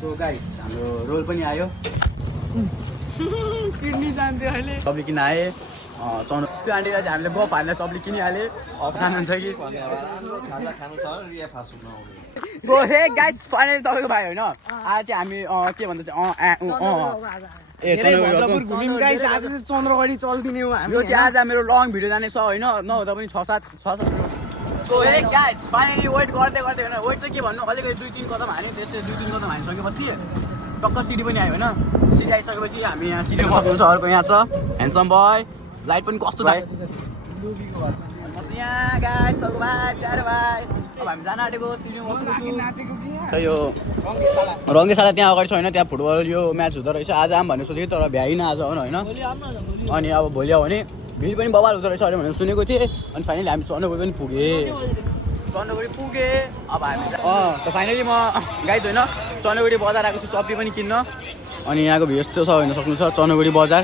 so guys हाम्रो role पनि आयो किड्नी जान्थ्यो अहिले चप्ली किन आए चन त्यो आन्टीलाई चाहिँ हामीले गफ हाल्ने चप्ली किनिहाले चाहनुहुन्छ कि सो हे गाइस फाइनली तपाईँको भाइ होइन आज चाहिँ हामी के भन्छ चन्द्रगढी चल्दिने हो हामी यो चाहिँ आज मेरो लङ भिडियो जानेछ होइन नहुँदा पनि 6-7 so hey guys finally weight गर्दै गर्दै होइन वेट चाहिँ के भन्नु अलिकति 2-3 कदम हाल्यो त्यसै 2-3 कदम हालिसकेपछि टक्क सिडी पनि आयो होइन सिडी आइसकेपछि हामी यहाँ सिडीमा बस्नुहुन्छ अर्को यहाँ छ ह्यान्डसम बोय लाइट पनि कस्तो दाइ यहाँ गाइस तपाईँको भाइ प्यारो भाइ अब हामी जान आँटेको सिडीमा बस्नु यो रङ्गेशाला त्यहाँ अगाडि छ होइन त्यहाँ फुटबल यो म्याच हुँदो रहेछ आज आऊँ भन्ने सोचेको तर भ्याइन आज आउनु होइन अनि अब भोलि आयो भने भिड पनि बबाल हुँदो रहेछ अरे भनेर सुनेको थिएँ अनि फाइनली हामी चन्द्रगढी पनि चन्द्रगढी पुगेँ अब हामी त फाइनली म गाइज होइन चन्द्रगढी बजार आएको छु चप्ली पनि किन्न अनि यहाँको भ्यू यस्तो छ होइन सक्नुहुन्छ चन्द्रगढी बजार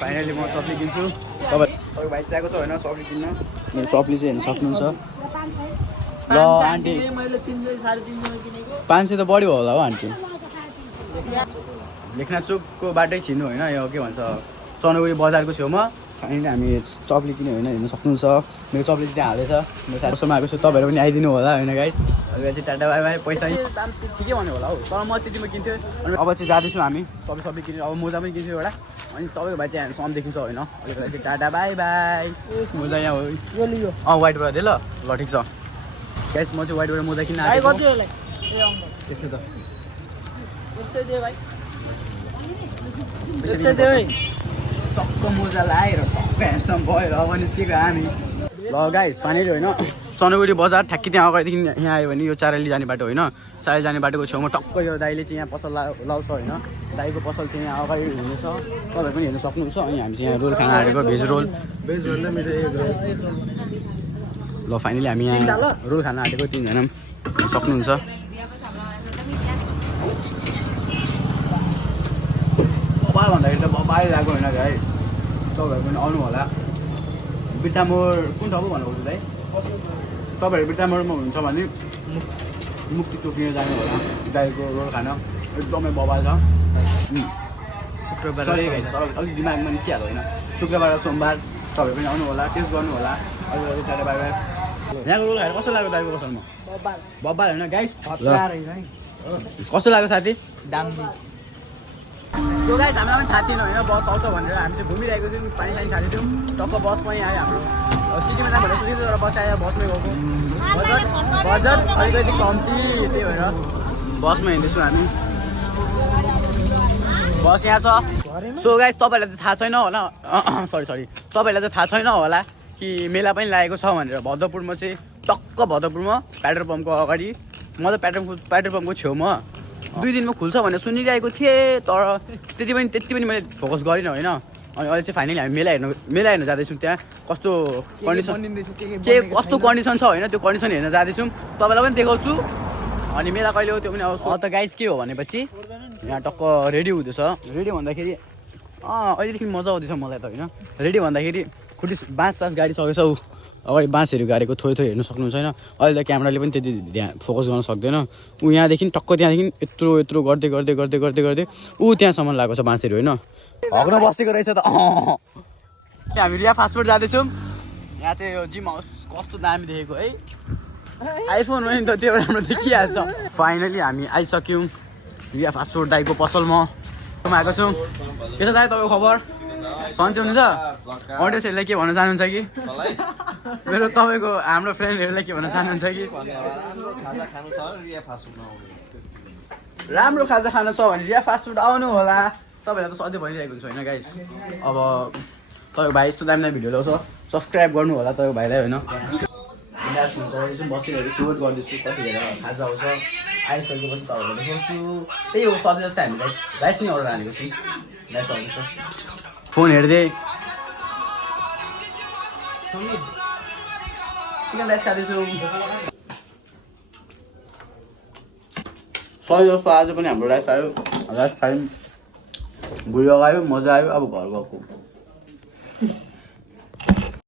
फाइनली म चप्ली किन्छु तपाईँ भाइ चाहिँ आएको छ होइन चप्ली किन्न मेरो चप्ली चाहिँ हेर्न सक्नुहुन्छ ल आन्टी 500 त बढी भयो होला हो आन्टी लेखनाथ चोकको बाटै छिर्नु होइन यो के भन्छ चन्द्रगढी बजारको छेउमा फाइनली हामी चप्ली किन्यो होइन हेर्न सक्नुहुन्छ मेरो चप्ली चाहिँ त्यहाँ हालेछ मेरो साथीसँग आएको छु तपाईँहरू पनि आइदिनु होला होइन गाइस अहिले चाहिँ टाटा बाई बाई पैसा दाम ठिकै भन्यो होला हौ तर म त्यतिमा किन्थेँ अनि अब चाहिँ जाँदैछु हामी सबै किन्यो अब मोजा पनि किन्छु एउटा अनि तपाईँको भाइ चाहिँ हामी सम देखिन्छ होइन अहिले चाहिँ टाटा बाई बाई मोजा यहाँ हो वाइटबाट दे ल ठिक छ गाइस म चाहिँ वाइटबाट मोजा किन्न आएको त्यसो त टक्क मोजा लाएर टक्क ह्यान्डसम भएर अब निस्केको हामी ल गाइस फाइनली होइन चन्द्रगढी बजार ठ्याक्कै त्यहाँ अगाडिदेखि यहाँ आयो भने यो चारेली जाने बाटो होइन चारेली जाने बाटोको छेउमा टक्क यो दाइले चाहिँ यहाँ पसल लाउँछ होइन दाइको पसल चाहिँ यहाँ अगाडि हुनेछ तपाईँहरू पनि हेर्न सक्नुहुन्छ अनि हामी चाहिँ यहाँ रोल खाना आएको भेज रोल भेजभन्दा मिठो एग रोल ल फाइनली हामी यहाँ रोल खाना आँटेको 3 जना सक्नुहुन्छ बबाल भन्दाखेरि त बबाल लागेको होइन भाइ तपाईँहरू पनि आउनु होला बिट्टामोड कुन ठाउँ भन्नु खोज्छु भाइ तपाईँहरू बिट्टामोडमा हुनुहुन्छ भने मुक्ति चोकतिर जानु होला दाइको रोल खाना एकदमै बबाल छ शुक्रबार तर अलिक दिमागमा निस्किहाल्यो होइन शुक्रबार सोमबार तपाईँहरू पनि आउनु होला टेस्ट गर्नु होला अहिले टाटा बाई बाई यहाँको रोल खाएर कस्तो लाग्यो दाइको पसलमा बबाल होइन गाइस कस्तो लाग्यो साथी दामी सो गाइस हामीलाई पनि थाहा थिएन होइन बस आउँछ भनेर हामी चाहिँ घुमिरहेको थियौँ पानी सानी खाँदै थियौँ टक्क बस पनि आयो हाम्रो सिटीमा जानु भनेर सोचेको तर बस आयो बसमै गएको बजट अलिकति कम्ती त्यही भएर बसमा हिँड्दैछौँ हामी बस यहाँ छ सो गाइस तपाईँहरूलाई चाहिँ थाहा छैन होला सरी तपाईँहरूलाई चाहिँ थाहा छैन होला कि मेला पनि लागेको छ भनेर भद्रपुरमा चाहिँ टक्क भद्रपुरमा पेट्रोल पम्पको अगाडि म त पेट्रोल पम्पको छेउमा 2 दिनमा खुल्छ भनेर सुनिरहेको थिएँ तर त्यति पनि मैले फोकस गरिनँ होइन अनि अहिले चाहिँ फाइनली हामी मेला हेर्न जाँदैछौँ त्यहाँ कस्तो कन्डिसन छ होइन त्यो कन्डिसन हेर्न जाँदैछौँ तपाईँलाई पनि देखाउँछु अनि मेला कहिले हो त्यो पनि अब त गाइस के हो भनेपछि यहाँ टक्क रेडी हुँदैछ रेडी भन्दाखेरि अहिलेदेखि मजा आउँदैछ मलाई त होइन रेडी भन्दाखेरि खुट्टी बाँस गाडी सकेछ ऊ अगाडि बाँसहरू गाडेको थोरै हेर्नु सक्नुहुन्छ होइन अहिले त क्यामेराले पनि त्यति फोकस गर्न सक्दैन ऊ यहाँदेखि टक्क त्यहाँदेखि यत्रो गर्दै ऊ त्यहाँसम्म लागेको छ बाँसहरू होइन हग्न बसेको रहेछ त हामी रिया फास्टफुड जाँदैछौँ यहाँ चाहिँ यो जिम हाउस कस्तो दामी देखेको है आइफोन पनि त त्यो राम्रो देखिहाल्छ फाइनली हामी आइसक्यौँ रिया फास्टफुड दाइको पसलमा आएको छौँ के छ दाइ तपाईँको खबर सन्चै हुनुहुन्छ अडियन्सहरूलाई के भन्न चाहनुहुन्छ कि मेरो तपाईँको हाम्रो फ्रेन्डहरूलाई के भन्न चाहनुहुन्छ कि राम्रो खाजा खानु छ भने रिया फास्टफुड आउनु होला तपाईँहरूलाई त सधैँ भनिरहेको छु होइन गाइस अब तपाईँको भाइ यस्तो दामी भिडियो ल्याउँछ सब्सक्राइब गर्नु होला तपाईँको भाइलाई होइन बसिरहेको छु वेट गर्दैछु कतिखेर खाजा आउँछ आइसकेपछि तपाईँहरूलाई देखाउँछु त्यही हो सधैँ जस्तै हामी राइस पनि अर्डर हालेको छु राइस आउँदैछ फोन हेर्दै चिकन राइस खाँदैछु सही जस्तो आज पनि हाम्रो राइस आयो राइस खायौँ भुइँ लगायो मजा आयो अब घर गएको